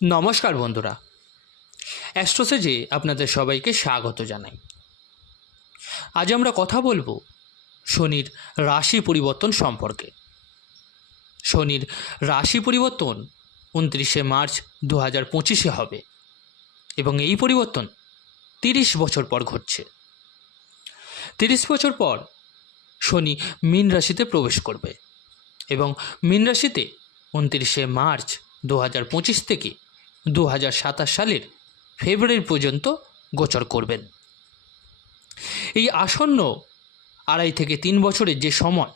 নমস্কার বন্ধুরা, অ্যাস্ট্রোসেজে আপনাদের সবাইকে স্বাগত জানাই। আজ আমরা কথা বলবো শনির রাশি পরিবর্তন সম্পর্কে। শনির রাশি পরিবর্তন 29শে মার্চ 2025 হবে এবং এই পরিবর্তন 30 বছর পর ঘটছে। 30 বছর পর শনি মীন রাশিতে প্রবেশ করবে এবং মীন রাশিতে 29শে মার্চ 2025 থেকে 2027 সালের ফেব্রুয়ারি পর্যন্ত গোচর করবেন। এই আসন্ন 2.5 থেকে 3 বছরের যে সময়,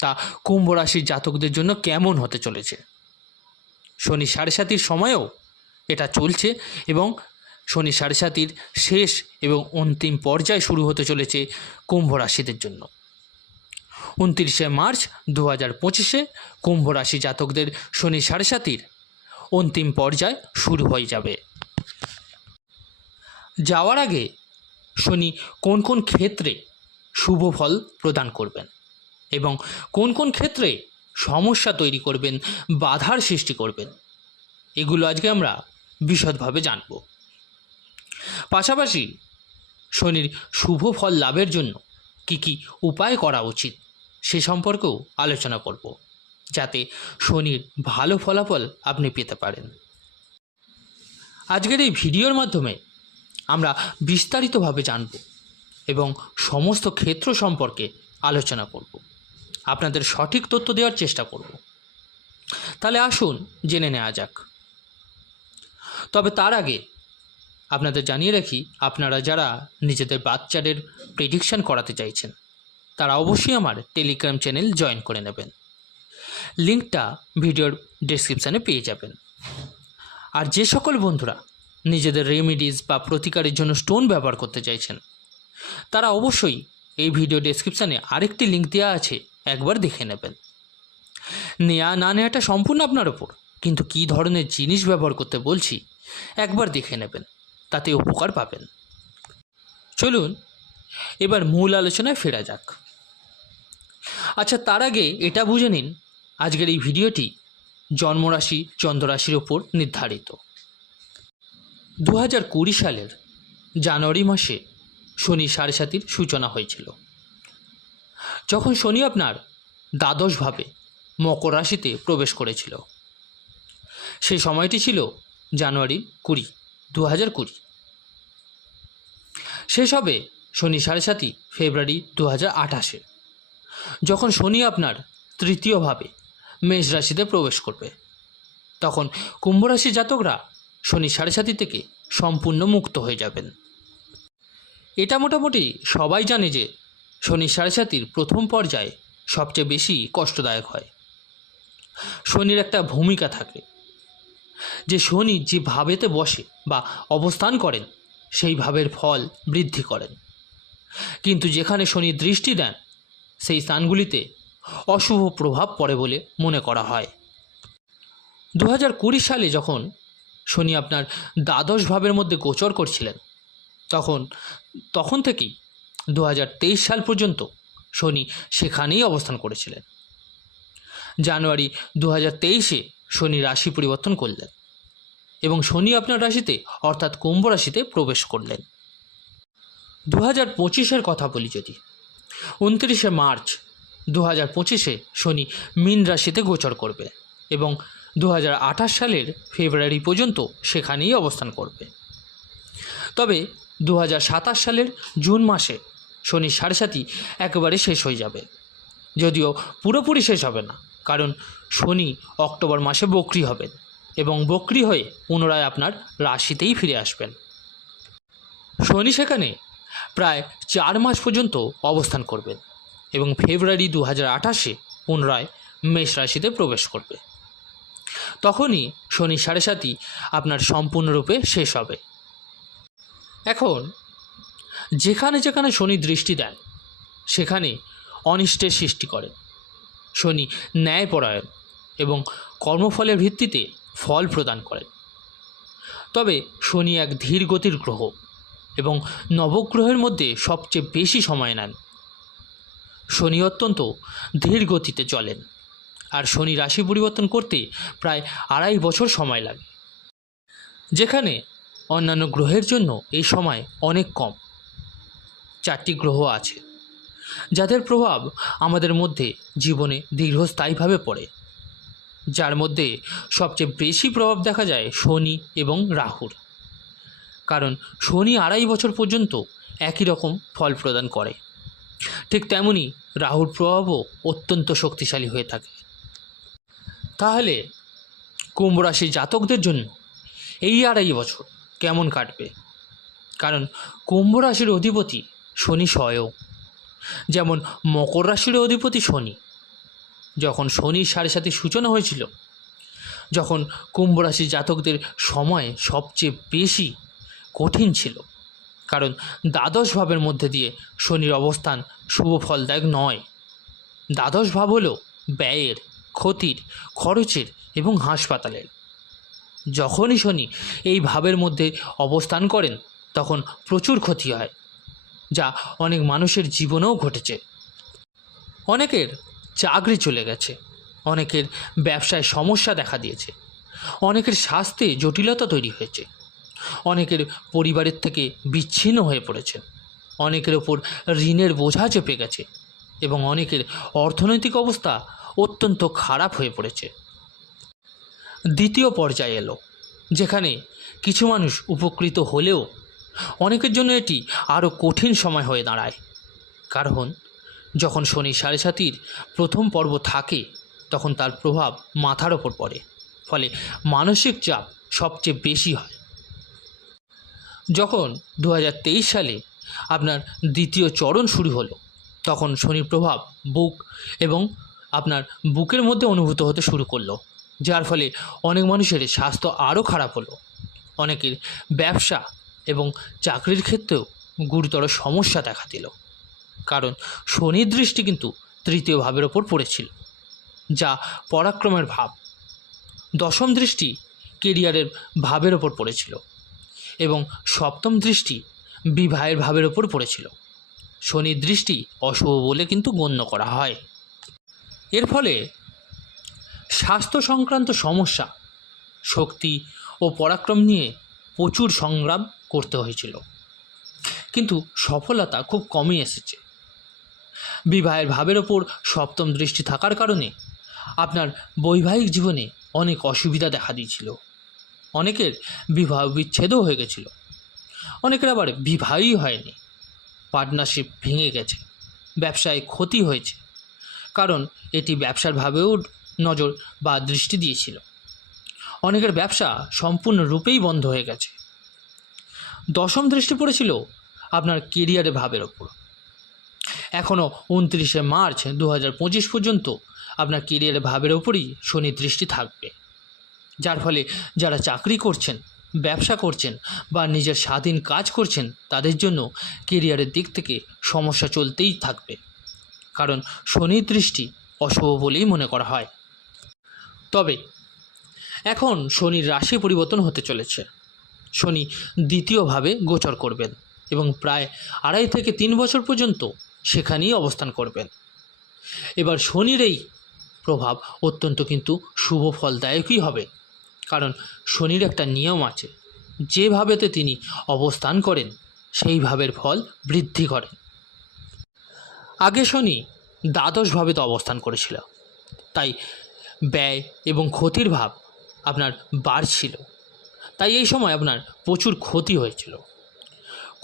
তা কুম্ভ রাশির জাতকদের জন্য কেমন হতে চলেছে। শনি সাড়ে সাতির সময়েও এটা চলছে এবং শনি সাড়ে সাতির শেষ এবং অন্তিম পর্যায় শুরু হতে চলেছে কুম্ভ রাশিদের জন্য। 29শে মার্চ 2025 কুম্ভ রাশি জাতকদের শনি সাড়ে সাতির অন্তিম পর্যায় শুরু হয়ে যাবে। যাওয়ার আগে শনি কোন কোন ক্ষেত্রে শুভ ফল প্রদান করবেন এবং কোন কোন ক্ষেত্রে সমস্যা তৈরি করবেন, বাধার সৃষ্টি করবেন, এগুলো আজকে আমরা বিশদভাবে জানব। পাশাপাশি শনির শুভ ফল লাভের জন্য কি কি উপায় করা উচিত সে সম্পর্কেও আলোচনা করব, যাতে শনির ভালো ফলাফল আপনি পেতে পারেন। আজকের এই ভিডিওর মাধ্যমে আমরা বিস্তারিতভাবে জানব এবং সমস্ত ক্ষেত্র সম্পর্কে আলোচনা করব, আপনাদের সঠিক তথ্য দেওয়ার চেষ্টা করব। তাহলে আসুন জেনে নেওয়া যাক। তবে তার আগে আপনাদের জানিয়ে রাখি, আপনারা যারা নিজেদের বাচ্চাদের প্রেডিকশন করাতে চাইছেন তারা অবশ্যই আমার টেলিগ্রাম চ্যানেল জয়েন করে নেবেন। লিঙ্কটা ভিডিওর ডেসক্রিপশানে পেয়ে যাবেন। আর যে সকল বন্ধুরা নিজেদের রেমিডিজ বা প্রতিকারের জন্য স্টোন ব্যবহার করতে চাইছেন তারা অবশ্যই এই ভিডিও ডেসক্রিপশানে আরেকটি লিঙ্ক দেওয়া আছে, একবার দেখে নেবেন। নেওয়া না নেওয়াটা সম্পূর্ণ আপনার ওপর, কিন্তু কী ধরনের জিনিস ব্যবহার করতে বলছি একবার দেখে নেবেন, তাতে উপকার পাবেন। চলুন এবার মূল আলোচনায় ফেরা যাক। আচ্ছা, তার আগে এটা বুঝে নিন, আজকের এই ভিডিওটি জন্মরাশি চন্দ্ররাশির ওপর নির্ধারিত। 2020 সালের জানুয়ারি মাসে শনি সাড়ে সাতির সূচনা হয়েছিল, যখন শনি আপনার দ্বাদশভাবে মকর রাশিতে প্রবেশ করেছিল। সেই সময়টি ছিল জানুয়ারি 20, 2020। শেষ হবে শনি সাড়ে সাতি ফেব্রুয়ারি 2028, যখন শনি আপনার তৃতীয়ভাবে মেষ রাশিতে প্রবেশ করবে। তখন কুম্ভ রাশির জাতকরা শনি সাড়ে সাতি থেকে সম্পূর্ণ মুক্ত হয়ে যাবেন। এটা মোটামুটি সবাই জানে যে শনি সাড়ে সাতির প্রথম পর্যায়ে সবচেয়ে বেশি কষ্টদায়ক হয়। শনির একটা ভূমিকা থাকে যে শনি যে ভাবেতে বসে বা অবস্থান করেন সেই ভাবের ফল বৃদ্ধি করেন, কিন্তু যেখানে শনি দৃষ্টি দেন সেই স্থানগুলিতে অশুভ প্রভাব পড়ে বলে মনে করা হয়। 2020 সালে যখন শনি আপনার দ্বাদশ ভাবের মধ্যে গোচর করছিলেন, তখন থেকেই 2023 সাল পর্যন্ত শনি সেখানেই অবস্থান করেছিলেন। জানুয়ারি 2023-এ শনি রাশি পরিবর্তন করলেন এবং শনি আপনার রাশিতে অর্থাৎ কুম্ভ রাশিতে প্রবেশ করলেন। 2025-এর কথা বলি যদি, 29শে মার্চ 2025-এ শনি মীন রাশিতে গোচর করবে এবং 2028 সালের ফেব্রুয়ারি পর্যন্ত সেখানেই অবস্থান করবে। তবে 2027 সালের জুন মাসে শনি সাড়ে সাতি একেবারে শেষ হয়ে যাবে, যদিও পুরোপুরি শেষ হবে না, কারণ শনি অক্টোবর মাসে বক্রী হবেন এবং বক্রী হয়ে পুনরায় আপনার রাশিতেই ফিরে আসবেন। শনি সেখানে প্রায় 4 মাস পর্যন্ত অবস্থান করবেন এবং ফেব্রুয়ারি 2028-এ পুনরায় মেষ রাশিতে প্রবেশ করবে। তখনই শনি সাড়ে সাতি আপনার সম্পূর্ণরূপে শেষ হবে। এখন যেখানে যেখানে শনি দৃষ্টি দেন সেখানে অনিষ্টের সৃষ্টি করেন। শনি ন্যায়পরায়ণ এবং কর্মফলের ভিত্তিতে ফল প্রদান করেন। তবে শনি এক ধীর গতির গ্রহ এবং নবগ্রহের মধ্যে সবচেয়ে বেশি সময় নেন। শনি অত্যন্ত ধীর গতিতে চলেন আর শনি রাশি পরিবর্তন করতে প্রায় 2.5 বছর সময় লাগে, যেখানে অন্যান্য গ্রহের জন্য এই সময় অনেক কম। 4টি গ্রহ আছে যাদের প্রভাব আমাদের মধ্যে জীবনে দীর্ঘস্থায়ীভাবে পড়ে, যার মধ্যে সবচেয়ে বেশি প্রভাব দেখা যায় শনি এবং রাহুর। কারণ শনি 2.5 বছর পর্যন্ত একই রকম ফল প্রদান করে, ঠিক তেমনি রাহুর প্রভাবও অত্যন্ত শক্তিশালী হয়ে থাকে। তাহলে কুম্ভ রাশির জাতকদের জন্য এই 2.5 বছর কেমন কাটবে? কারণ কুম্ভ রাশির অধিপতি শনি স্বয়ং, যেমন মকর রাশির অধিপতি শনি। যখন শনির 7.5 সূচনা হয়েছিল, যখন কুম্ভ রাশির জাতকদের সময় সবচেয়ে বেশি কঠিন ছিল, কারণ দ্বাদশ ভাবের মধ্যে দিয়ে শনির অবস্থান শুভ ফলদায়ক নয়। দ্বাদশ ভাব হল ব্যয়ের, ক্ষতির, খরচের এবং হাসপাতালের। যখনই শনি এই ভাবের মধ্যে অবস্থান করেন তখন প্রচুর ক্ষতি হয়, যা অনেক মানুষের জীবনেও ঘটেছে। অনেকের চাকরি চলে গেছে, অনেকের ব্যবসায় সমস্যা দেখা দিয়েছে, অনেকের স্বাস্থ্যে জটিলতা তৈরি হয়েছে, অনেকের পরিবারের থেকে বিচ্ছিন্ন হয়ে পড়েছে, অনেকের ওপর ঋণের বোঝা চেপে গেছে এবং অনেকের অর্থনৈতিক অবস্থা অত্যন্ত খারাপ হয়ে পড়েছে। দ্বিতীয় পর্যায়ে এলো, যেখানে কিছু মানুষ উপকৃত হলেও অনেকের জন্য এটি আরও কঠিন সময় হয়ে দাঁড়ায়। কারণ যখন শনি 7.5 প্রথম পর্ব থাকে তখন তার প্রভাব মাথার ওপর পড়ে, ফলে মানসিক চাপ সবচেয়ে বেশি হয়। যখন 2023 সালে আপনার দ্বিতীয় চরণ শুরু হলো, তখন শনির প্রভাব বুক এবং আপনার বুকের মধ্যে অনুভূত হতে শুরু করলো, যার ফলে অনেক মানুষের স্বাস্থ্য আরও খারাপ হলো। অনেকের ব্যবসা এবং চাকরির ক্ষেত্রেও গুরুতর সমস্যা দেখা দিল, কারণ শনির দৃষ্টি কিন্তু তৃতীয় ভাবের ওপর পড়েছিল, যা পরাক্রমের ভাব। দশম দৃষ্টি কেরিয়ারের ভাবের ওপর পড়েছিল এবং সপ্তম দৃষ্টি বিবাহের ভাবের ওপর পড়েছিল। শনির দৃষ্টি অশুভ বলে কিন্তু গণ্য করা হয়। এর ফলে স্বাস্থ্য সংক্রান্ত সমস্যা, শক্তি ও পরাক্রম নিয়ে প্রচুর সংগ্রাম করতে হয়েছিল, কিন্তু সফলতা খুব কমই এসেছে। বিবাহের ভাবের ওপর সপ্তম দৃষ্টি থাকার কারণে আপনার বৈবাহিক জীবনে অনেক অসুবিধা দেখা দিয়েছিল। অনেকের বিবাহ বিচ্ছেদও হয়ে গেছিল, অনেকের আবার বিবাহই হয়নি, পার্টনারশিপ ভেঙে গেছে, ব্যবসায় ক্ষতি হয়েছে, কারণ এটি ব্যবসার ভাবেও নজর বা দৃষ্টি দিয়েছিল। অনেকের ব্যবসা সম্পূর্ণরূপেই বন্ধ হয়ে গেছে। দশম দৃষ্টি পড়েছিল আপনার কেরিয়ারের ভাবের ওপর। এখনও 29শে মার্চ 2025 পর্যন্ত আপনার কেরিয়ারের ভাবের ওপরই শনির দৃষ্টি থাকবে, যার ফলে যারা চাকরি করছেন, ব্যবসা করছেন বা নিজের স্বাধীন কাজ করছেন তাদের জন্য কেরিয়ারের দিক থেকে সমস্যা চলতেই থাকবে, কারণ শনির দৃষ্টি অশুভ বলেই মনে করা হয়। তবে এখন শনির রাশি পরিবর্তন হতে চলেছে। শনি দ্বিতীয়ভাবে গোচর করবেন এবং প্রায় 2.5 থেকে 3 বছর পর্যন্ত সেখানেই অবস্থান করবেন। এবার শনির এই প্রভাব অত্যন্ত কিন্তু শুভ ফলদায়কই হবে, কারণ শনির একটা নিয়ম আছে, যেভাবেতে তিনি অবস্থান করেন সেই ভাবের ফল বৃদ্ধি করেন। আগে শনি দ্বাদশ ভাবেতে অবস্থান করেছিল, তাই ব্যয় এবং ক্ষতির ভাব আপনার বাড়ছিল, তাই এই সময় আপনার প্রচুর ক্ষতি হয়েছিল।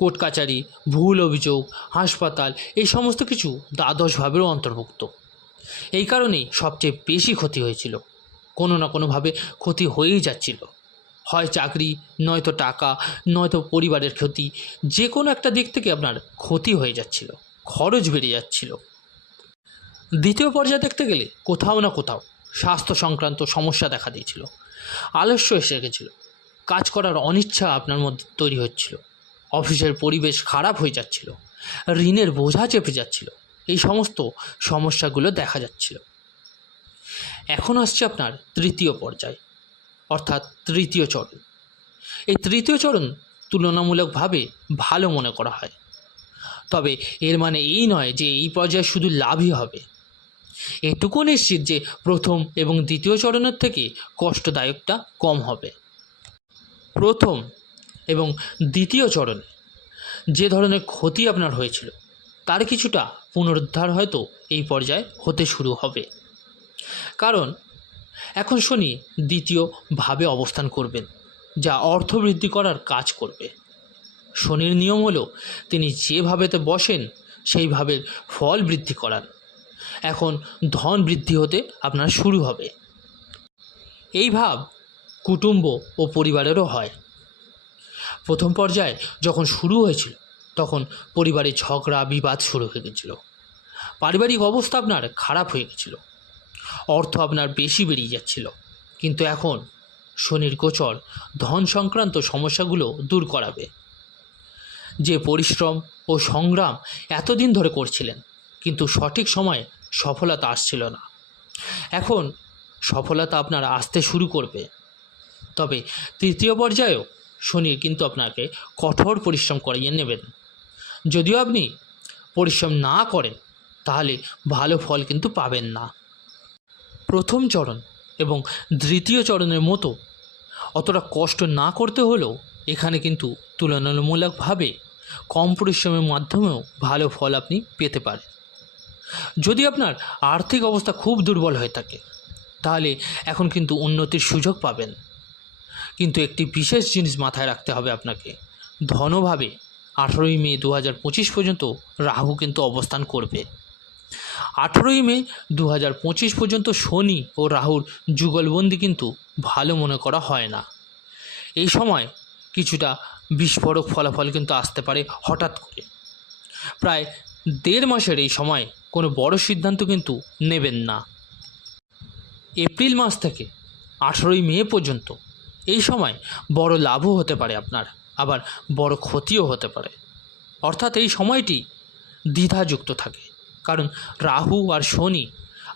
কোর্ট কাচারি, ভুল অভিযোগ, হাসপাতাল, এই সমস্ত কিছু দ্বাদশ ভাবেরও অন্তর্ভুক্ত। এই কারণেই সবচেয়ে বেশি ক্ষতি হয়েছিল। কোনো না কোনোভাবে ক্ষতি হয়েই যাচ্ছিল, হয় চাকরি, নয়তো টাকা, নয়তো পরিবারের ক্ষতি, যে কোনো একটা দিক থেকে আপনার ক্ষতি হয়ে যাচ্ছিল, খরচ বেড়ে যাচ্ছিল। দ্বিতীয় পর্যায়ে দেখতে গেলে কোথাও না কোথাও স্বাস্থ্য সংক্রান্ত সমস্যা দেখা দিয়েছিল, আলস্য এসে গেছিল, কাজ করার অনিচ্ছা আপনার মধ্যে তৈরি হচ্ছিল, অফিসের পরিবেশ খারাপ হয়ে যাচ্ছিল, ঋণের বোঝা চেপে যাচ্ছিল, এই সমস্ত সমস্যাগুলো দেখা যাচ্ছিল। এখন আসছে আপনার তৃতীয় পর্যায়, অর্থাৎ তৃতীয় চরণ। এই তৃতীয় চরণ তুলনামূলকভাবে ভালো মনে করা হয়, তবে এর মানে এই নয় যে এই পর্যায়ে শুধু লাভই হবে। এটুকু নিশ্চিত যে প্রথম এবং দ্বিতীয় চরণের থেকে কষ্টদায়কটা কম হবে। প্রথম এবং দ্বিতীয় চরণে যে ধরনের ক্ষতি আপনার হয়েছিল তার কিছুটা পুনরুদ্ধার হয়তো এই পর্যায়ে হতে শুরু হবে। কারণ এখন শনি দ্বিতীয় ভাবে অবস্থান করবেন, যা অর্থ বৃদ্ধি করার কাজ করবে। শনির নিয়ম হলো তিনি যেভাবেতে বসেন সেইভাবে ফল বৃদ্ধি করান। এখন ধন বৃদ্ধি হতে আপনার শুরু হবে। এই ভাব কুটুম্ব ও পরিবারেরও হয়। প্রথম পর্যায়ে যখন শুরু হয়েছিল তখন পরিবারে ঝগড়া বিবাদ শুরু হয়ে গেছিল, পারিবারিক অবস্থা আপনার খারাপ হয়ে গেছিল, অর্থ আপনার বেশি বেরিয়ে যাচ্ছিল। কিন্তু এখন শনির গোচর ধন সংক্রান্ত সমস্যাগুলো দূর করাবে। যে পরিশ্রম ও সংগ্রাম এতদিন ধরে করছিলেন কিন্তু সঠিক সময়ে সফলতা আসছিল না, এখন সফলতা আপনার আসতে শুরু করবে। তবে তৃতীয় পর্যায়েও শনি কিন্তু আপনাকে কঠোর পরিশ্রম করিয়ে নেবেন। যদিও আপনি পরিশ্রম না করেন তাহলে ভালো ফল কিন্তু পাবেন না। প্রথম চরণ এবং দ্বিতীয় চরণের মতো অতটা কষ্ট না করতে হলেও এখানে কিন্তু তুলনামূলকভাবে কম পরিশ্রমের মাধ্যমেও ভালো ফল আপনি পেতে পারেন। যদি আপনার আর্থিক অবস্থা খুব দুর্বল হয়ে থাকে তাহলে এখন কিন্তু উন্নতির সুযোগ পাবেন। কিন্তু একটি বিশেষ জিনিস মাথায় রাখতে হবে আপনাকে, ধনভাবে 18ই মে 2025 পর্যন্ত রাহু কিন্তু অবস্থান করবে। 18ই মে 2025 পর্যন্ত শনি ও রাহুর যুগলবন্দি কিন্তু ভালো মনে করা হয় না। এই সময় কিছুটা বিস্ফোরক ফলাফল কিন্তু আসতে পারে হঠাৎ করে। প্রায় 1.5 মাসের এই সময় কোনো বড় সিদ্ধান্ত কিন্তু নেবেন না। এপ্রিল মাস থেকে 18ই মে পর্যন্ত এই সময় বড় লাভও হতে পারে আপনার, আবার বড় ক্ষতিও হতে পারে। অর্থাৎ এই সময়টি দ্বিধাযুক্ত থাকে, কারণ রাহু আর শনি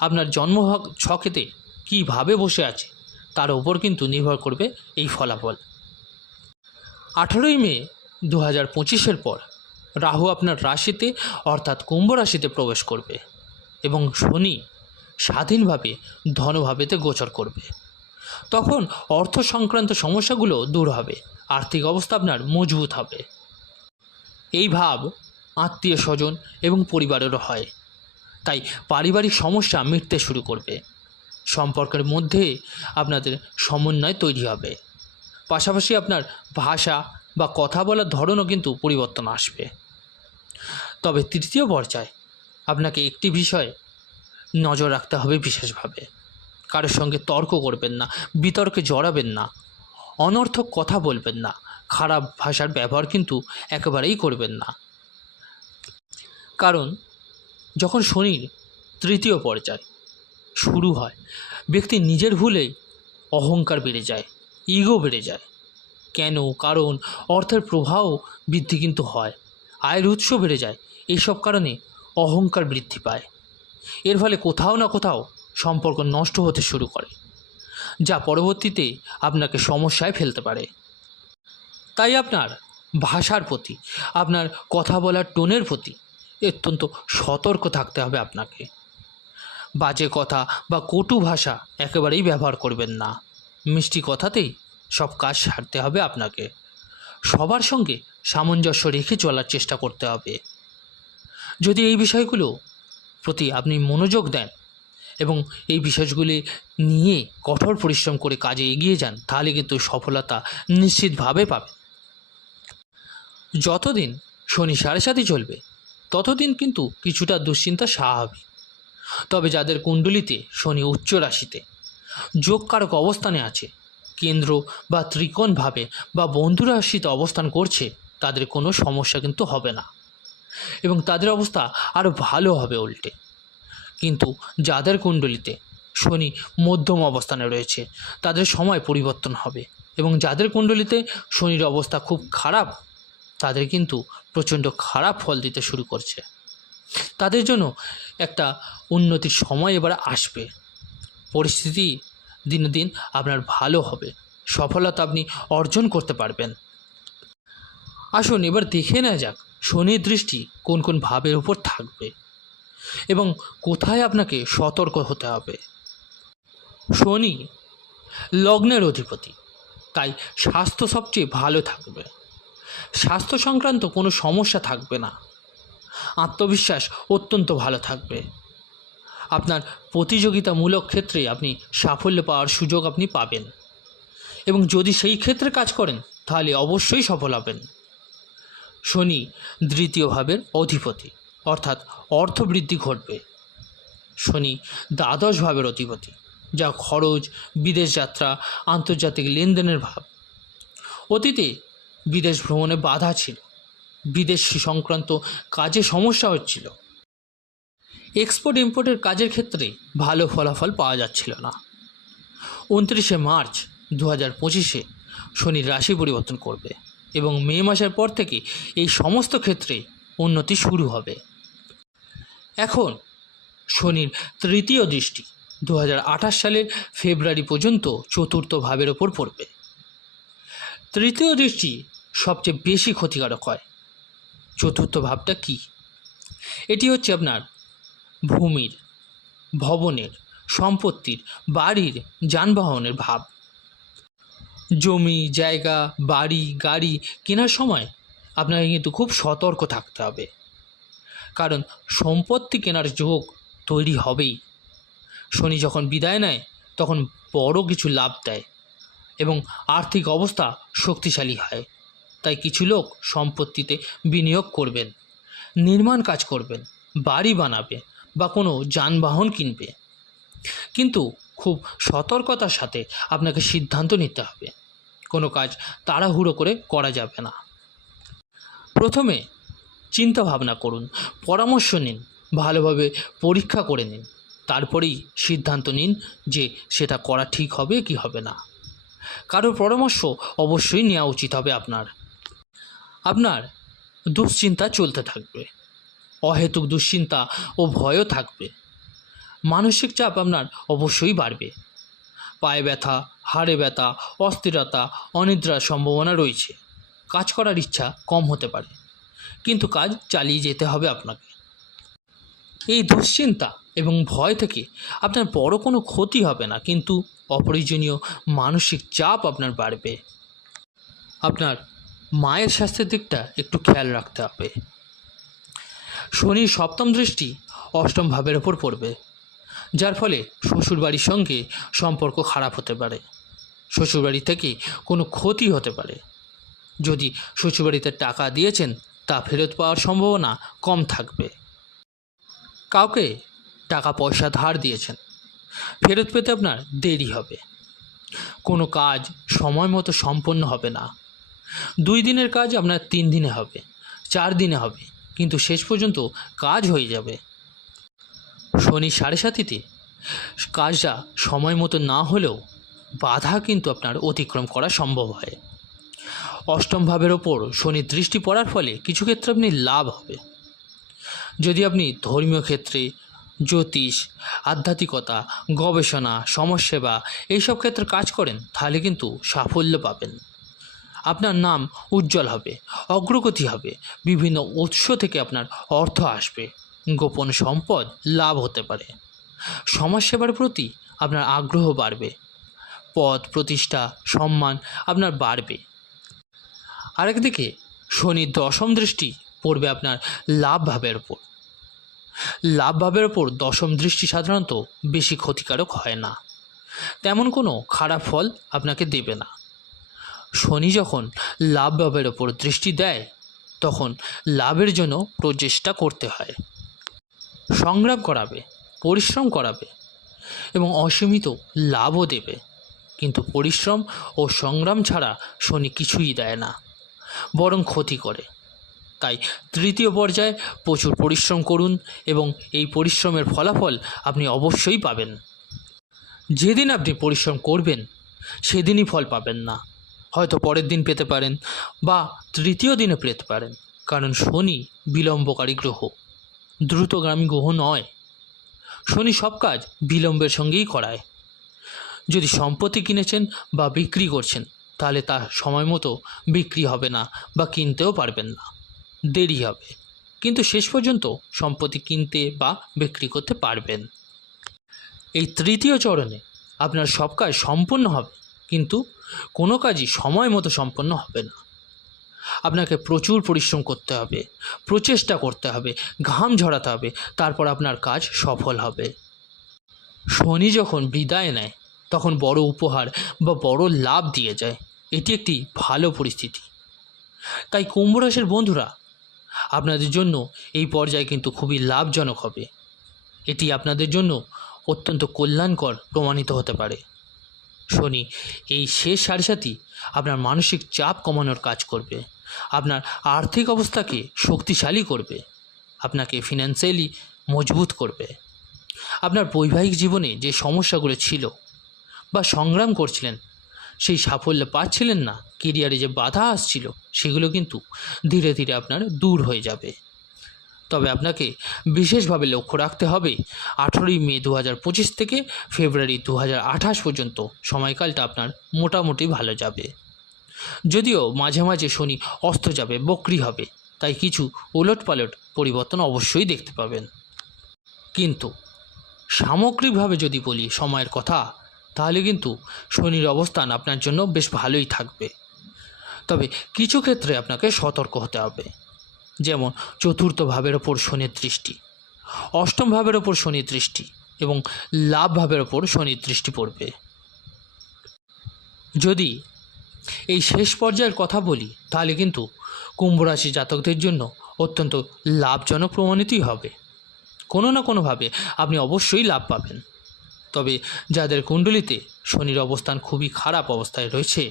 আপনার জন্ম ছকেতে কীভাবে বসে আছে তার ওপর কিন্তু নির্ভর করবে এই ফলাফল। 18ই মে 2025-এর পর রাহু আপনার রাশিতে অর্থাৎ কুম্ভ রাশিতে প্রবেশ করবে এবং শনি স্বাধীনভাবে ধনভাবেতে গোচর করবে। তখন অর্থ সংক্রান্ত সমস্যাগুলো দূর হবে, আর্থিক অবস্থা আপনার মজবুত হবে। এই ভাব আত্মীয় স্বজন এবং পরিবারেরও হয়, তাই পারিবারিক সমস্যা মিটতে শুরু করবে। সম্পর্কের মধ্যে আপনাদের সমন্বয় তৈরি হবে। পাশাপাশি আপনার ভাষা বা কথা বলার ধরনও কিন্তু পরিবর্তন আসবে। তবে তৃতীয় পর্যায়ে আপনাকে একটি বিষয়ে নজর রাখতে হবে বিশেষভাবে, কারোর সঙ্গে তর্ক করবেন না, বিতর্কে জড়াবেন না, অনর্থক কথা বলবেন না, খারাপ ভাষার ব্যবহার কিন্তু একেবারেই করবেন না। কারণ যখন শনির তৃতীয় পর্যায় শুরু হয় ব্যক্তি নিজের ভুলেই অহংকার বেড়ে যায়, ইগো বেড়ে যায়। কেন? কারণ অর্থের প্রবাহ বৃদ্ধি কিন্তু হয়, আয়ের উৎস বেড়ে যায়। এইসব কারণে অহংকার বৃদ্ধি পায়। এর ফলে কোথাও না কোথাও সম্পর্ক নষ্ট হতে শুরু করে, যা পরবর্তীতে আপনাকে সমস্যায় ফেলতে পারে। তাই আপনার ভাষার প্রতি, আপনার কথা বলার টোনের প্রতি অত্যন্ত সতর্ক থাকতে হবে আপনাকে। বাজে কথা বা কটু ভাষা একেবারেই ব্যবহার করবেন না। মিষ্টি কথাতেই সব কাজ সারতে হবে আপনাকে। সবার সঙ্গে সামঞ্জস্য রেখে চলার চেষ্টা করতে হবে। যদি এই বিষয়গুলো প্রতি আপনি মনোযোগ দেন এবং এই বিষয়গুলি নিয়ে কঠোর পরিশ্রম করে কাজে এগিয়ে যান, তাহলে কিন্তু সফলতা নিশ্চিতভাবে পাবেন। যতদিন শনি 7.5 চলবে ততদিন কিন্তু কিছুটা দুশ্চিন্তা স্বাভাবিক। তবে যাদের কুণ্ডলিতে শনি উচ্চ রাশিতে যোগকারক অবস্থানে আছে, কেন্দ্র বা ত্রিকোণভাবে বা বন্ধু রাশিতে অবস্থান করছে, তাদের কোনো সমস্যা কিন্তু হবে না এবং তাদের অবস্থা আরও ভালো হবে উল্টে। কিন্তু যাদের কুণ্ডলিতে শনি মধ্যম অবস্থানে রয়েছে তাদের সময় পরিবর্তন হবে, এবং যাদের কুণ্ডলিতে শনির অবস্থা খুব খারাপ তাদের কিন্তু প্রচণ্ড খারাপ ফল দিতে শুরু করছে। তাদের জন্য একটা উন্নতির সময় এবার আসবে। পরিস্থিতি দিনে দিন আপনার ভালো হবে, সফলতা আপনি অর্জন করতে পারবেন। আসুন এবার দেখে নেওয়া যাক শনির দৃষ্টি কোন কোন ভাবের উপর থাকবে। এবং কোথায় আপনাকে সতর্ক হতে হবে। শনি লগ্নের অধিপতি, তাই স্বাস্থ্য সবচেয়ে ভালো থাকবে। স্বাস্থ্য সংক্রান্ত কোনো সমস্যা থাকবে না। আত্মবিশ্বাস অত্যন্ত ভালো থাকবে। আপনার প্রতিযোগিতামূলক ক্ষেত্রে আপনি সাফল্য পাওয়ার সুযোগ আপনি পাবেন, এবং যদি সেই ক্ষেত্রে কাজ করেন তাহলে অবশ্যই সফল হবেন। শনি দ্বিতীয় ভাবের অধিপতি, অর্থাৎ অর্থবৃদ্ধি ঘটবে। শনি দ্বাদশ ভাবের অধিপতি, যা খরচ, বিদেশ যাত্রা, আন্তর্জাতিক লেনদেনের ভাব। অতীতে বিদেশ ভ্রমণে বাধা ছিল, বিদেশি সংক্রান্ত কাজে সমস্যা হচ্ছিল, এক্সপোর্ট ইম্পোর্টের কাজের ক্ষেত্রে ভালো ফলাফল পাওয়া যাচ্ছিল না। 29শে মার্চ 2025 শনির রাশি পরিবর্তন করবে এবং মে মাসের পর থেকে এই সমস্ত ক্ষেত্রে উন্নতি শুরু হবে। এখন শনির তৃতীয় দৃষ্টি 2028 সালের ফেব্রুয়ারি পর্যন্ত চতুর্থ ভাবের ওপর পড়বে। তৃতীয় দৃষ্টি সবচেয়ে বেশি ক্ষতিকারক হয়। চতুর্থ ভাবটা কি? এটি হচ্ছে আপনার ভূমির, ভবনের, সম্পত্তির, বাড়ির, যানবাহনের ভাব। জমি, জায়গা, বাড়ি, গাড়ি কেনার সময় আপনাকে কিন্তু খুব সতর্ক থাকতে হবে, কারণ সম্পত্তি কেনার যোগ তৈরি হবেই। শনি যখন বিদায় নেয় তখন বড় কিছু লাভ দেয় এবং আর্থিক অবস্থা শক্তিশালী হয়। তাই কিছু লোক সম্পত্তিতে বিনিয়োগ করবেন, নির্মাণ কাজ করবেন, বাড়ি বানাবে বা কোনো যানবাহন কিনবে, কিন্তু খুব সতর্কতার সাথে আপনাকে সিদ্ধান্ত নিতে হবে। কোনো কাজ তাড়াহুড়ো করে করা যাবে না। প্রথমে চিন্তা ভাবনা করুন, পরামর্শ নিন, ভালোভাবে পরীক্ষা করে নিন, তারপরেই সিদ্ধান্ত নিন যে সেটা করা ঠিক হবে কি হবে না। কারোর পরামর্শ অবশ্যই নেওয়া উচিত হবে। আপনার দুশ্চিন্তা চলতে থাকবে, অহেতুক দুশ্চিন্তা ও ভয়ও থাকবে। মানসিক চাপ আপনার অবশ্যই বাড়বে। পায়ে ব্যথা, হাড়ে ব্যথা, অস্থিরতা, অনিদ্রার সম্ভাবনা রয়েছে। কাজ করার ইচ্ছা কম হতে পারে, কিন্তু কাজ চালিয়ে যেতে হবে আপনাকে। এই দুশ্চিন্তা এবং ভয় থেকে আপনার বড় কোনো ক্ষতি হবে না, কিন্তু অপ্রয়োজনীয় মানসিক চাপ আপনার বাড়বে। আপনার মায়ের স্বাস্থ্যের দিকটা একটু খেয়াল রাখতে হবে। শনির সপ্তম দৃষ্টি অষ্টম ভাবের ওপর পড়বে, যার ফলে শ্বশুরবাড়ির সঙ্গে সম্পর্ক খারাপ হতে পারে। শ্বশুরবাড়ি থেকে কোনো ক্ষতি হতে পারে। যদি শ্বশুরবাড়িতে টাকা দিয়েছেন তা ফেরত পাওয়ার সম্ভাবনা কম থাকবে। কাউকে টাকা পয়সা ধার দিয়েছেন, ফেরত পেতে আপনার দেরি হবে। কোনো কাজ সময় মতো সম্পন্ন হবে না। 2 দিনের কাজ আপনার 3 দিনে হবে, 4 দিনে হবে, কিন্তু শেষ পর্যন্ত কাজ হয়ে যাবে। শনি 7.5-তে কাজটা সময় মতো না হলেও বাধা কিন্তু আপনার অতিক্রম করা সম্ভব হয়। অষ্টম ভাবের ওপর শনির দৃষ্টি পড়ার ফলে কিছু ক্ষেত্রে আপনি লাভ হবে। যদি আপনি ধর্মীয় ক্ষেত্রে, জ্যোতিষ, আধ্যাত্মিকতা, গবেষণা, সমাজসেবা এইসব ক্ষেত্রে কাজ করেন তাহলে কিন্তু সাফল্য পাবেন। আপনার নাম উজ্জ্বল হবে, অগ্রগতি হবে, বিভিন্ন উৎস থেকে আপনার অর্থ আসবে, গোপন সম্পদ লাভ হতে পারে। সমাজসেবার প্রতি আপনার আগ্রহ বাড়বে, পদ প্রতিষ্ঠা, সম্মান আপনার বাড়বে। আরেকদিকে শনির দশম দৃষ্টি পড়বে আপনার লাভ ভাবের ওপর। লাভ ভাবের ওপর দশম দৃষ্টি সাধারণত বেশি ক্ষতিকারক হয় না, তেমন কোনো খারাপ ফল আপনাকে দেবে না। শনি যখন লাভ ভাবের ওপর দৃষ্টি দেয় তখন লাভের জন্য প্রচেষ্টা করতে হয়, সংগ্রাম করাবে, পরিশ্রম করাবে এবং অসীমিত লাভও দেবে। কিন্তু পরিশ্রম ও সংগ্রাম ছাড়া শনি কিছুই দেয় না, বরং ক্ষতি করে। তাই তৃতীয় পর্যায়ে প্রচুর পরিশ্রম করুন এবং এই পরিশ্রমের ফলাফল আপনি অবশ্যই পাবেন। যেদিন আপনি পরিশ্রম করবেন সেদিনই ফল পাবেন না, হয়তো পরের দিন পেতে পারেন বা তৃতীয় দিনে পেতে পারেন, কারণ শনি বিলম্বকারী গ্রহ, দ্রুতগামী গ্রহ নয়। শনি সব কাজ বিলম্বের সঙ্গেই করায়। যদি সম্পত্তি কিনেছেন বা বিক্রি করছেন তাহলে তা সময় মতো বিক্রি হবে না বা কিনতেও পারবেন না, দেরি হবে। কিন্তু শেষ পর্যন্ত সম্পত্তি কিনতে বা বিক্রি করতে পারবেন। এই তৃতীয় চরণে আপনার সব কাজ সম্পূর্ণ হবে, কিন্তু কোনো কাজই সময় মতো সম্পন্ন হবে না। আপনাকে প্রচুর পরিশ্রম করতে হবে, প্রচেষ্টা করতে হবে, ঘাম ঝরাতে হবে, তারপর আপনার কাজ সফল হবে। শনি যখন বিদায় নেয় তখন বড় উপহার বা বড় লাভ দিয়ে যায়। এটি একটি ভালো পরিস্থিতি। তাই কুম্ভ রাশির বন্ধুরা, আপনাদের জন্য এই পর্যায়ে কিন্তু খুবই লাভজনক হবে। এটি আপনাদের জন্য অত্যন্ত কল্যাণকর প্রমাণিত হতে পারে। শনি এই শেষ সাড়ে আপনার মানসিক চাপ কমানোর কাজ করবে, আপনার আর্থিক অবস্থাকে শক্তিশালী করবে, আপনাকে ফিনান্সিয়ালি মজবুত করবে। আপনার বৈবাহিক জীবনে যে সমস্যাগুলো ছিল বা সংগ্রাম করছিলেন, সেই সাফল্য পাচ্ছিলেন না, কেরিয়ারে যে বাধা আসছিল, সেগুলো কিন্তু ধীরে ধীরে আপনার দূর হয়ে যাবে। তবে আপনাকে বিশেষভাবে লক্ষ্য রাখতে হবে 18ই মে 2025 থেকে ফেব্রুয়ারি 2028 পর্যন্ত সময়কালটা আপনার মোটামুটি ভালো যাবে। যদিও মাঝে মাঝে শনি অস্ত যাবে, বক্রি হবে, তাই কিছু ওলটপালট পরিবর্তন অবশ্যই দেখতে পাবেন। কিন্তু সামগ্রিকভাবে যদি বলি সময়ের কথা, তাহলে কিন্তু শনির অবস্থান আপনার জন্য বেশ ভালোই থাকবে। তবে কিছু ক্ষেত্রে আপনাকে সতর্ক হতে হবে, যেমন চতুর্থ ভাবের ওপর শনির দৃষ্টি, অষ্টম ভাবের ওপর শনির দৃষ্টি এবং লাভ ভাবের ওপর শনির দৃষ্টি পড়বে। যদি এই শেষ পর্যায়ের কথা বলি, তাহলে কিন্তু কুম্ভ রাশি জাতকদের জন্য অত্যন্ত লাভজনক প্রমাণিতই হবে। কোনো না কোনোভাবে আপনি অবশ্যই লাভ পাবেন। তবে যাদের কুণ্ডলিতে শনির অবস্থান খুবই খারাপ অবস্থায় রয়েছে,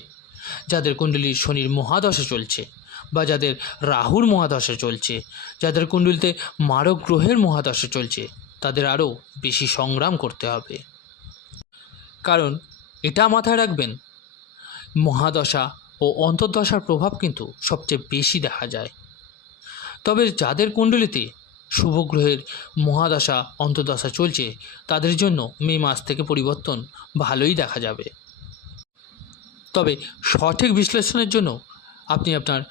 যাদের কুণ্ডলীর শনির মহাদশা চলছে বা যাদের রাহুর মহাদশা চলছে, যাদের কুণ্ডলিতে মারক গ্রহের মহাদশা চলছে, তাদের আরও বেশি সংগ্রাম করতে হবে। কারণ এটা মাথায় রাখবেন, মহাদশা ও অন্তর্দশার প্রভাব কিন্তু সবচেয়ে বেশি দেখা যায়। তবে যাদের কুণ্ডলিতে শুভ গ্রহের মহাদশা অন্তর্দশা চলছে, তাদের জন্য মে মাস থেকে পরিবর্তন ভালোই দেখা যাবে। তবে সঠিক বিশ্লেষণের জন্য আপনি আপনার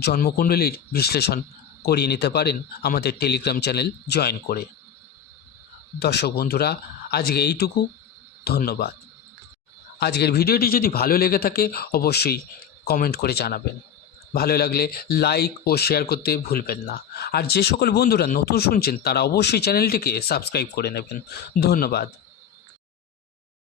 জন্মকুণ্ডলীর বিশ্লেষণ করিয়ে নিতে পারেন আমাদের টেলিগ্রাম চ্যানেল জয়েন করে। দর্শক বন্ধুরা, আজকে এইটুকু। ধন্যবাদ। আজকের ভিডিওটি যদি ভালো লেগে থাকে অবশ্যই কমেন্ট করে জানাবেন। ভালো লাগলে লাইক ও শেয়ার করতে ভুলবেন না। আর যে সকল বন্ধুরা নতুন শুনছেন, তারা অবশ্যই চ্যানেলটিকে সাবস্ক্রাইব করে নেবেন। ধন্যবাদ।